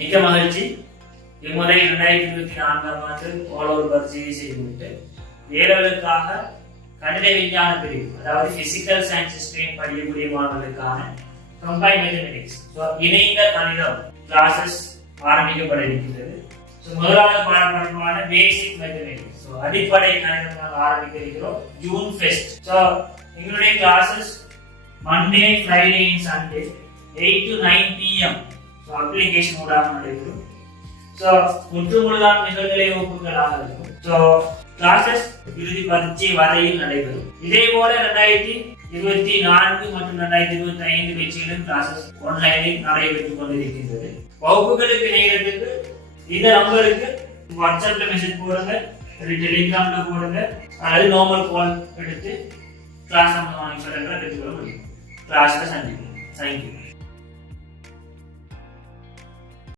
மிக்க மகிழ்ச்சி. இம்முறை 2024ஆம் ஆண்டு ஓலோவர் பரிசீலனை செய்துவிட்டு ஏழலுக்காக கணித விஞ்ஞான பிரிவு, அதாவது பிசிக்கல் சயின்ஸ் ஸ்ட்ரீம் படிக்கக்கூடிய மாணவர்களுக்கான கம்பைன்ட் மேத்தமெட்டிக்ஸ் இணைந்த கணிதம் கிளாஸஸ் ஆரம்பிக்கப்பட இருக்கின்றது. முதலாவது பாடமான பேசிக் மேத்தமெட்டிக்ஸ் அடிப்படை கணிதம் ஆரம்பிக்க இருக்கிறோம். June first. எங்களுடைய classes Monday, Friday and Sunday 8 to 9 PM application மூலமாக நடைபெறும். முற்றுமுழுதான நிகழ்நிலை வகுப்புகளாக இருக்கும். கிளாஸஸ் இறுதி பரீட்சை வரையில் நடைபெறும். இதே போல 2024 மற்றும் 2025 பயிற்சியிலும் கிளாஸஸ் ஆன்லைனில் நடைபெற்றுக் கொண்டிருக்கின்றது. வகுப்புகளுக்கு இணையத்துக்கு இந்த நம்பருக்கு வாட்ஸ்அப்ல மெசேஜ் போடுங்க, டெலிகிராம்ல போடுங்க, அல்லது நார்மல் கால் எடுத்து கிளாஸ் சம்பந்தமான விவரங்களை பெற்றுக்கொள்ள முடியும். கிளாஸ்ல சந்திப்போம். தேங்க்யூ.